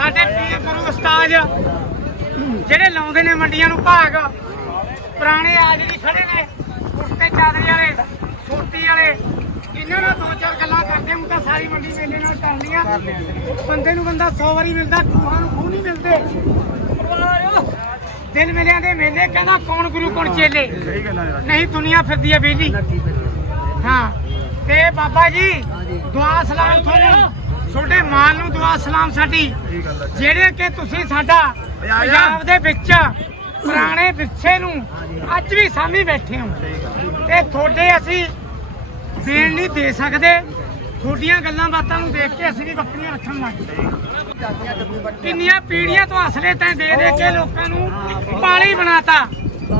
ਸਾਡੇ ਪੀਰ ਗੁਰੂ ਉਸਤਾਦ ਜਿਹੜੇ ਲਾਉਂਦੇ ਨੇ ਮੰਡੀਆਂ ਨੂੰ ਭਾਗ ਪੁਰਾਣੇ ਆਜ ਵੀ ਖੜੇ ਨੇ ਕੁਰਤੇ ਚਾਦਰੇ ਵਾਲੇ ਸੋਟੀ ਵਾਲੇ ਇਹਨਾਂ ਨਾਲ ਦੋ ਚਾਰ ਗੱਲਾਂ ਕਰਦੇ ਹਾਂ ਤਾਂ ਸਾਰੀ ਮੰਡੀ ਮੇਲੇ ਨਾਲ ਕਰਨੀਆਂ ਬੰਦੇ ਨੂੰ ਬੰਦਾ 100 ਵਾਰੀ ਮਿਲਦਾ ਖੂਹਾਂ ਨੂੰ ਖੂਹ ਨਹੀਂ ਮਿਲਦੇ। ਦਿਲ ਮਿਲਿਆਂ ਦੇ ਮੇਲੇ ਕਹਿੰਦਾ ਕੌਣ ਗੁਰੂ ਕੌਣ ਚੇਲੇ? ਨਹੀਂ ਦੁਨੀਆ ਫਿਰਦੀ ਹੈ ਬੇਲੀ ਹਾਂ ਤੇ ਬਾਬਾ ਜੀ ਦੁਆ ਸਲਾਮ ਤੁਹਾਨੂੰ ਤੁਹਾਡੇ ਮਾਲ ਨੂੰ ਦੁਆ ਸਲਾਮ ਸਾਡੀ। ਜਿਹੜੇ ਕਿ ਤੁਸੀਂ ਸਾਡਾ ਪੰਜਾਬ ਦੇ ਵਿੱਚ ਪੁਰਾਣੇ ਵਿਰਸੇ ਨੂੰ ਅੱਜ ਵੀ ਸਾਂਭੀ ਬੈਠੇ ਹੋ। ਤੇ ਤੁਹਾਡੇ ਅਸੀਂ ਦੇਣ ਨਹੀਂ ਦੇ ਸਕਦੇ। ਤੁਹਾਡੀਆਂ ਗੱਲਾਂ ਬਾਤਾਂ ਨੂੰ ਦੇਖ ਕੇ ਅਸੀਂ ਵੀ ਬੱਕਰੀਆਂ ਰੱਖਣ ਲੱਗ ਗਏ। ਕਿੰਨੀਆਂ ਪੀੜ੍ਹੀਆਂ ਤੋਂ ਅਸਲੇ ਤੈਂ ਦੇ ਦੇ ਕੇ ਲੋਕਾਂ ਨੂੰ ਪਾਲੀ ਬਣਾਤਾ।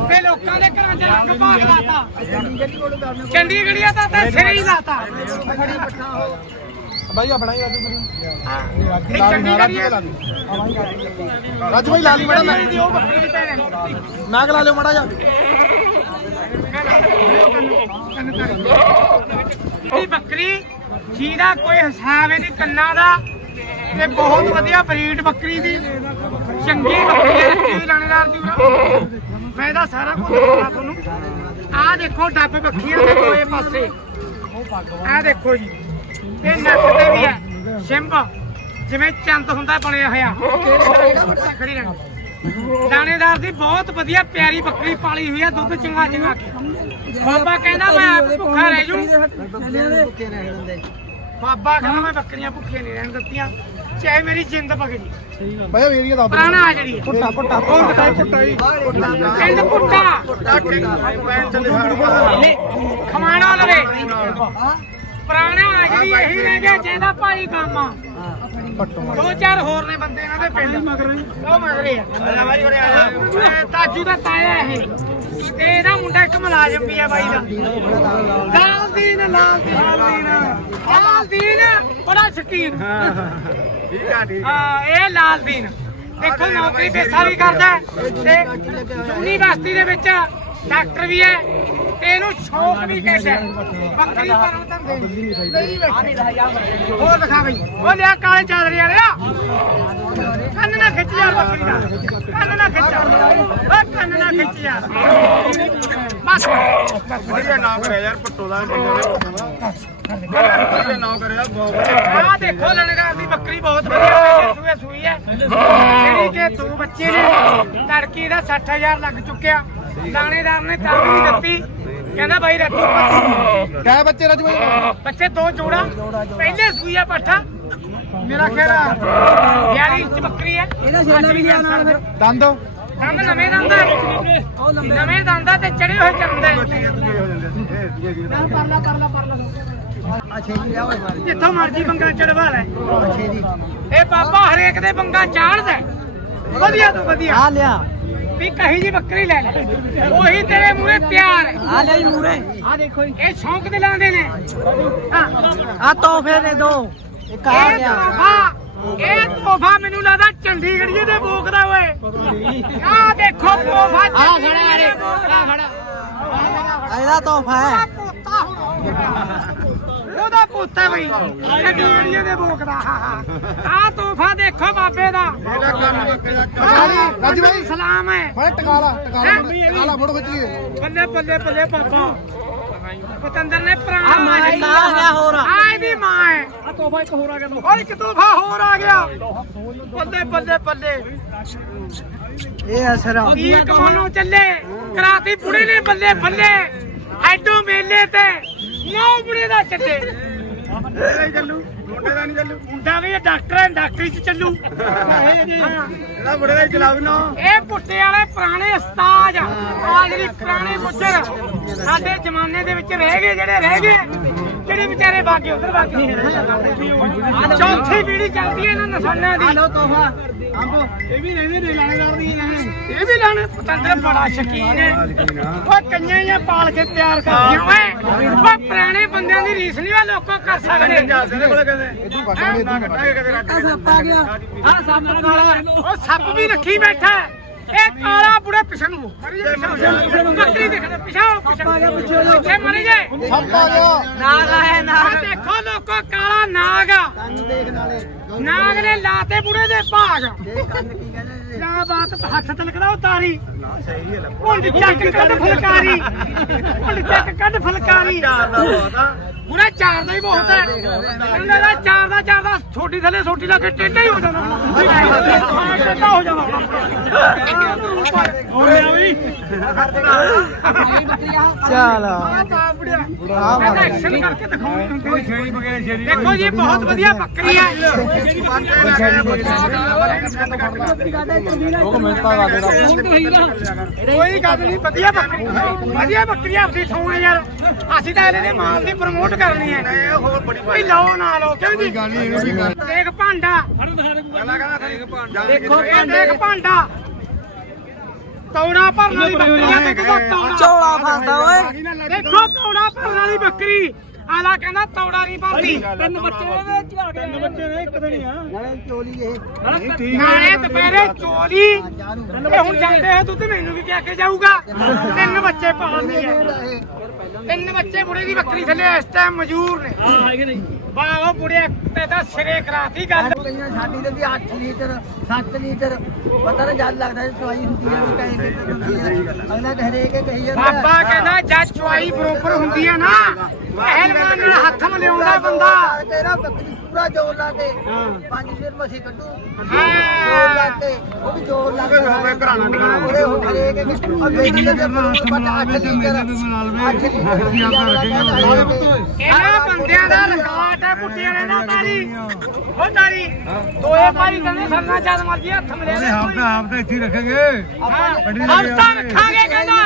ਤੇ ਲੋਕਾਂ ਦੇ ਘਰਾਂ 'ਚ ਰੰਗ ਭਾਗ ਲਾਤਾ। ਚੰਡੀਗੜ੍ਹੀਆ ਤਾਂ ਤਾਂ ਸਿਰੇ ਹੀ ਲਾਤਾ। ਬਾਈ ਆਪਣਾ ਹੀ। ਰਾਜੂ ਮੇਰੀ ਹਾਂ, ਇਹ ਚੰਡੀਗੜ੍ਹੀਆ ਰਾਜੂ ਬਾਈ ਲਾ ਲਈ ਮੜਾ ਚੰਡੀਗੜ੍ਹੀਆ ਦੀ ਉਹ ਬੱਕਰੀ ਦੀ ਭੈਣ ਲਿਓ ਮੜਾ ਜਾ ਇਹ ਬੱਕਰੀ ਜਿਹਦਾ ਕੋਈ ਹਿਸਾਬ ਇਹਦੀ ਕੰਨਾਂ ਦਾ। ਤੇ ਬਹੁਤ ਵਧੀਆ ਬਰੀਡ ਬੱਕਰੀ ਦੀ। ਚੰਗੀ ਬੱਕਰੀ ਰੱਖੀ ਲਾਣੇਦਾਰ ਦੀ। ਮੈਂ ਇਹਦਾ ਸਾਰਾ ਕੁਝ ਦੱਸਣਾ ਤੁਹਾਨੂੰ। ਆਹ ਦੇਖੋ ਡੱਬ ਬੱਕਰੀਆਂ ਦੇ ਦੋਏ ਪਾਸੇ। ਆਹ ਦੇਖੋ ਜੀ। ਇਹ ਨੱਕ ਤੇ ਵੀ ਹੈ ਸਿੰਬ ਜਿਵੇਂ ਚੰਦ ਹੁੰਦਾ ਬਣਿਆ ਹੋਇਆ। ਖੜੀ ਰਹਿ। ਦਾਣੇਦਾਰ ਦੀ ਬਹੁਤ ਵਧੀਆ ਪਿਆਰੀ ਬੱਕਰੀ ਪਾਲੀ ਹੋਈ ਆ ਦੁੱਧ ਚੰਗਾ ਚੰਗਾ ਕੇ। ਬਾਬਾ ਕਹਿੰਦਾ ਮੈਂ ਆਪ ਭੁੱਖਾ ਰਹਿ ਜੂ। ਬਾਬਾ ਕਹਿੰਦਾ ਮੈਂ ਬੱਕਰੀਆਂ ਭੁੱਖੀਆਂ ਨਹੀਂ ਰਹਿਣ ਦਿੱਤੀਆਂ। ਚਾਹੇ ਮੇਰੀ ਜਿੰਦ ਪਗੜੀ ਬਾਈ ਮੇਰੀ ਦਾ ਪੁਰਾਣਾ ਆ ਜਿਹੜੀ ਪੁੱਟਾ ਪੁੱਟਾ ਪੁੱਟਾ। ਪੁੱਟਾ ਜੀ ਪਿੰਡ ਪੁੱਟਾ। ਖਮਾਣਾ ਲਵੇ। ਪੁਰਾਣਾ ਜਿਹੜੀ ਇਹੀ ਰਹਿ ਗਿਆ ਜਿਹਦਾ ਭਾਈ ਕੰਮ ਆ। ਦੋ ਚਾਰ ਹੋਰ ਨੇ ਬੰਦੇ ਇਹਨਾਂ ਦੇ ਪਿੰਡ। ਉਹ ਮਗਰੇ ਆ। ਇਹ ਤਾਜੂ ਦਾ ਤਾਇਆ ਇਹ। ਤੇ ਇਹਦਾ ਮੁੰਡਾ ਇੱਕ ਮੁਲਾਜ਼ਮ ਵੀ ਆ ਬਾਈ ਦਾ। ਲਾਲ ਦੀਨ ਲਾਲ ਦੀਨ ਲਾਲ ਦੀਨ ਬੜਾ ਸ਼ਕੀਨ ਠੀਕ ਆ ਠੀਕ ਹਾਂ ਇਹ ਲਾਲ ਦੀਨ ਦੇਖੋ ਨੌਕਰੀ ਪੇਸ਼ਾ ਵੀ ਕਰਦਾ ਤੇ ਯੂਨੀਵਰਸਿਟੀ ਦੇ ਵਿੱਚ ਡਾਕਟਰ ਵੀ ਹੈ। ਤੇ ਇਹਨੂੰ ਸ਼ੌਕ ਵੀ ਕਹਿੰਦਾ ਹੈ। ਬੱਕਰੀ ਪਰੋਂ ਧੰਦੇ ਨਹੀਂ ਬੈਠੇ ਹੋਰ ਦਿਖਾ ਬਈ। ਉਹ ਲਿਆ ਕਾਲੇ ਚਾਦਰੇ ਵਾਲਿਆ ਕੰਨ ਨਾ ਖਿੱਚ ਯਾਰ ਬੱਕਰੀ ਦਾ। ਕੰਨ ਨਾ ਖਿੱਚ। ਓ ਕੰਨ ਨਾ ਖਿੱਚ ਯਾਰ। ਬਸ। ਵਧੀਆ ਨਾਮ ਕਰਿਆ ਯਾਰ ਪੱਟੋ ਦਾ ਵਧੀਆ ਨਾਮ ਕਰਿਆ ਬਹੁਤ ਵਧੀਆ। ਆਹ ਦੇਖੋ ਲਣਗਾਰ ਦੀ ਬੱਕਰੀ ਬਹੁਤ ਵਧੀਆ ਸੂਏ ਸੂਈ ਹੈ। ਜਿਹੜੀ ਕਿ ਦੋ ਬੱਚੇ ਨੇ ਲੜਕੀ ਦਾ 60000 ਲੱਗ ਚੁੱਕਿਆ। ਦਾਣੇਦਾਰ ਨੇ ਤਾਂ ਵੀ ਦਿੱਤੀ। ਕਹਿੰਦਾ ਬਾਈ ਰੱਖੋ ਕਿਆ ਬੱਚੇ ਰਾਜੂ ਬਾਈ? ਬੱਚੇ ਦੋ ਜੋੜਾ। ਪਹਿਲੇ ਸੂਈ ਆ ਪੱਠਾ। ਮੇਰਾ ਖਿਆਲ 42 ਇੰਚ ਬੱਕਰੀ ਹੈ ਇਹਦਾ ਛੇਲਾ ਵੀ ਗਿਆ ਨਾਲ ਦੰਦ? ਦੰਦ ਨਵੇਂ ਦੰਦ ਹੈ ਨਵੇਂ ਦੰਦ ਆ ਤੇ ਚੜੇ ਹੋਏ ਚੰਦੇ। ਪਰਲਾ ਪਰਲਾ ਪਰਲਾ ਜਿੱਥੋਂ ਮਰਜ਼ੀ ਬੰਗਾ ਚੜਵਾ ਲੈ। ਇਹ ਬਾਬਾ ਹਰੇਕ ਦੇ ਬੰਗਾ ਚਾੜਦਾ। ਹੈ। ਵਧੀਆ ਤੋਂ ਵਧੀਆ। ਆ ਲਿਆ। ਵੀ ਕਹੀ ਜੀ ਬੱਕਰੀ ਲੈ ਲੈ। ਉਹੀ ਤੇਰੇ ਮੂਹਰੇ ਤਿਆਰ ਹੈ। ਆ ਲੈ ਮੂਰੇ ਆ ਦੇਖੋ ਇਹ ਸ਼ੌਂਕ ਦੇ ਲਾਉਂਦੇ ਨੇ। ਆ ਤੋਹਫੇ ਦੇ ਦੋ। ਇੱਕ ਆ ਗਿਆ। ਇਹ ਤੋਹਫਾ ਮੈਨੂੰ ਲੱਗਦਾ ਚੰਡੀਗੜ੍ਹ ਦੇ ਬੋਕਦਾ ਓਏ। ਆ ਦੇਖੋ ਤੋਹਫਾ ਆ ਖੜਾ ਆ ਖੜਾ। ਇਹਦਾ ਤੋਹਫਾ ਹੈ। ਉਹਦਾ ਪੋਤਾ ਬਈ। ਚੰਡੀਗੜ੍ਹ ਦੇ ਬੋਕਦਾ ਆ ਤੋਹਫਾ ਦੇਖੋ ਬਾਬੇ ਦਾ। ਰਾਜੂ ਬਾਈ। ਸਲਾਮ ਹੈ। ਬੜਾ ਟਕਾਲਾ ਟਕਾਲਾ ਟਕਾਲਾ ਫੋਟੋ ਖਿੱਚ ਲਈਏ। ਬੱਲੇ ਬੱਲੇ ਬੱਲੇ ਬਾਬਾ। ਪਤੰਦਰ ਨੇ ਆ ਪ੍ਰਾਣ ਮਾਂ ਮਾਰੀ ਆ ਗਿਆ ਹੋਰ। ਆ ਇਹਦੀ ਮਾਂ ਹੈ। ਆ ਤੋਹਫਾ ਇੱਕ ਹੋਰ ਆ ਗਿਆ ਓਏ ਇੱਕ ਤੋਹਫਾ ਹੋਰ ਆ ਗਿਆ। ਬੱਲੇ ਬੱਲੇ ਬੱਲੇ। ਇਹ ਅਸਰ ਆ। ਕੀ ਕਮਾਨੋਂ ਚੱਲੇ? ਕਰਾਤੀ ਬੁੜੇ ਨੇ ਬੱਲੇ ਬੱਲੇ। ਐਡੋ ਮੇਲੇ ਤੇ ਨੌ ਬੁੜੇ ਦਾ ਚੱਲੇ। ਮੁੰਡੇ ਦਾ ਨਹੀਂ ਚੱਲੂ ਮੁੰਡਾ ਵੀ ਇਹ ਡਾਕਟਰ ਹੈ ਡਾਕਟਰੀ ਚ ਚੱਲੂ। ਹਾਂ। ਇਹਦਾ ਮੁੰਡੇ ਦਾ ਚਲਾਉ ਨਾ। ਇਹ ਪੁੱਟੇ ਵਾਲੇ ਪੁਰਾਣੇ ਉਸਤਾਦ ਆ। ਜਿਹੜੀ ਪੁਰਾਣੇ ਪੁੱਤਰ ਸਾਡੇ ਜ਼ਮਾਨੇ ਦੇ ਵਿੱਚ ਰਹਿ ਗਏ ਜਿਹੜੇ ਰਹਿ ਗਏ। ਜਿਹੜੇ ਵਿਚਾਰੇ ਬਾਗੇ ਉਧਰ ਬਾਗੇ ਚੌਥੀ ਪੀੜੀ ਚੱਲਦੀ ਹੈ ਇਹਨਾਂ ਨਸਾਨਾਂ ਦੀ। ਲੋ ਤੋਹਫਾ ਇਹ ਵੀ ਰਹਿੰਦੇ ਨੇ ਲਾਣੇਦਾਰ ਦੀ ਇਹ ਵੀ ਲਾਣੇ ਪਤੰਦਰ ਬੜਾ ਸ਼ਕੀਨ ਹੈ। ਉਹ ਕੰਨਿਆਂ ਜਾਂ ਪਾਲ ਕੇ ਤਿਆਰ ਕਰਦੇ ਓਏ ਉਹ ਪੁਰਾਣੇ ਬੰਦਿਆਂ ਦੀ ਰੀਸ ਨਹੀਂ ਵਾ ਲੋਕੋ ਕਰ ਸਕਦੇ। ਇਹਦੇ ਕੋਲ ਕਹਿੰਦੇ ਇਦੋਂ ਪਾਸੇ ਇਦੋਂ ਕੱਟਾਂਗੇ ਕਦੇ ਰੱਖ ਆ ਸੱਪ ਆ ਗਿਆ। ਆ ਸੱਪ ਕਾਲਾ ਉਹ ਸੱਪ ਵੀ ਰੱਖੀ ਬੈਠਾ। ਇਹ ਕਾਲਾ ਬੁੜੇ ਪਿਛਣ ਨੂੰ। ਮਰੀ ਜਾ ਪਿਛਣ ਨੂੰ। ਬੱਕਰੀ ਦੇਖਦੇ ਪਿਛਾਓ ਪਿਛਾਓ ਪਿੱਛੇ ਮਰੀ ਜਾਏ ਸੱਪ ਆ ਗਿਆ। ਨਾਗ ਆਹ ਨਾਗ ਦੇਖੋ ਲੋਕੋ ਕਾਲਾ ਨਾਗ। ਆ ਕੰਨ ਦੇਖ ਨਾਲੇ। ਨਾਗ ਨੇ ਲਾਤੇ ਬੁੜੇ ਦੇ ਭਾਗ। ਇਹ ਕੰਨ ਕੀ ਕਹਿੰਦੇ ਨੇ। ਕਿਆ ਬਾਤ ਹੱਥ ਤਲਕਦਾ ਉਤਾਰੀ। ਹੁੰਡ ਚੱਕ ਕੱਢ ਫਲਕਾਰੀ। ਹੁੰਡ ਚੱਕ ਕੱਢ ਫਲਕਾਰੀ। ਪੂਰਾ ਚਾਰ ਦਾ ਹੀ ਬਹੁਤ ਹੈ। ਕਹਿੰਦਾ ਦਾ ਚਾਰ ਦਾ ਚਾਰ ਦਾ ਛੋਟੀ ਥੱਲੇ ਛੋਟੀ ਲਾ ਕੇ ਟੇਢਾ ਹੀ ਹੋ ਜਾਣਾ। ਟੇਢਾ ਹੋ ਜਾਣਾ। ਵੀ। ਚੱਲ ਆ ਬੁੜਿਆ ਮੈਂ ਐਕਸ਼ਨ ਕਰਕੇ ਦਿਖਾਉਂਗਾ ਦੇਖੋ ਜੀ, ਬਹੁਤ ਵਧੀਆ ਬੱਕਰੀ ਹੈ ਲੋਕ ਮਿਹਨਤਾਂ ਕਰਦੇ ਕੋਈ ਗੱਲ ਨਹੀਂ, ਵਧੀਆ ਬੱਕਰੀ। ਵਧੀਆ ਬੱਕਰੀ ਆਪਦੀ ਥੋਂ ਯਾਰ। ਅਸੀਂ ਤਾਂ ਇਹਦੇ ਮਾਲ ਦੀ ਪ੍ਰਮੋਟ ਕਰਨੀ ਹੈ। ਹੋਰ ਲਓ, ਨਾ ਲਓ, ਕਿਉਂ ਜੀ? ਦੇਖ ਭਾਂਡਾ। ਦੇਖੋ ਦੇਖ ਭਾਂਡਾ। ਤੌੜਾ ਭਰਨ ਵਾਲੀ ਬੱਕਰੀ ਆ ਦੇਖੋ ਤੌੜਾ। ਚੌੜਾ ਫਸਦਾ ਓਏ। ਦੇਖੋ ਤੌੜਾ ਭਰਨ ਵਾਲੀ ਬੱਕਰੀ। ਆਲਾ ਕਹਿੰਦਾ ਤੌੜਾ ਨਹੀਂ ਭਰਦੀ। ਤਿੰਨ ਬੱਚੇ ਨੇ ਵਿੱਚ ਆ ਗਏ। ਤਿੰਨ ਬੱਚੇ ਨੇ ਇੱਕ ਦਿਨ ਆ। ਨਾਲੇ ਚੋਲੀ ਇਹ। ਨਾਲੇ ਦੁਪਹਿਰੇ ਚੋਲੀ। ਇਹ ਹੁਣ ਜਾਂਦੇ ਹੋ ਦੁੱਧ ਮੈਨੂੰ ਵੀ ਪਿਆ ਕੇ ਜਾਊਗਾ। ਤਿੰਨ ਬੱਚੇ ਪਾਲਦੀ ਹੈ ਤਿੰਨ ਬੱਚੇ ਬੁੜੇ ਦੀ ਬੱਕਰੀ ਥੱਲੇ ਇਸ ਟਾਈਮ ਮਜੂਰ ਨੇ। ਹਾਂ ਹੈਗੇ ਨਹੀਂ ਵਾਹ ਉਹ ਬੁੜੇ ਤੇ ਤਾਂ ਸਿਰੇ ਕਰਾਤੀ ਗੱਲ। ਕਈਆਂ ਸਾਡੀ ਤੇ ਵੀ 8 ਲੀਟਰ 7 ਲੀਟਰ ਪਤਾ ਨਾ ਜਦ ਲੱਗਦਾ ਚਵਾਈ ਹੁੰਦੀ ਹੈ ਵੀ ਕਹੇ ਅਗਲਾ ਕਹਿ ਰਹੇ ਕਿ ਕਹੀ ਜਾਂਦਾ। ਬਾਬਾ ਕਹਿੰਦਾ ਜਦ ਚੁਆਈ ਬਰੋਬਰ ਹੁੰਦੀ ਹੈ ਨਾ ਪਹਿਲਵਾਨ ਨਾਲ ਹੱਥ ਮਲਿਆਉਂਦਾ ਬੰਦਾ। ਤੇਰਾ ਬੱਕਰੀ ਪੂਰਾ ਜੋਰ ਲਾ ਕੇ ਪੰਜ ਸਿਰ ਮਸੀ ਕੱਢੂ ਹਾਂ। ਜੋਰ ਲਾ ਕੇ ਉਹ ਵੀ ਜੋਰ ਲਾ ਕੇ ਹੋਵੇ ਘਰਾਣਾ ਟਿਕਾਣਾ। ਉਹਦੇ ਹੋ ਹਰੇਕ ਆ ਬੇਟੀ ਦੇ ਪਤ 8 ਲੀਟਰ 8 ਇਹਨਾਂ ਬੰਦਿਆਂ ਦਾ ਹੈ ਪੁੱਟੀ ਵਾਲੇ ਦਾ ਤਾਰੀ। ਉਹ ਤਾਰੀ ਦੋਏ ਭਾਈ ਕਹਿੰਦੇ ਸਰਨਾ ਜਦ ਮਰਜ਼ੀ ਹੱਥ ਮਲੇ ਉਹਨੇ ਆਪ ਤਾਂ ਆਪ ਤਾਂ ਇੱਥੇ ਹੀ ਰੱਖਾਂਗੇ। ਹਫਤਾ ਰੱਖਾਂਗੇ ਕਹਿੰਦਾ।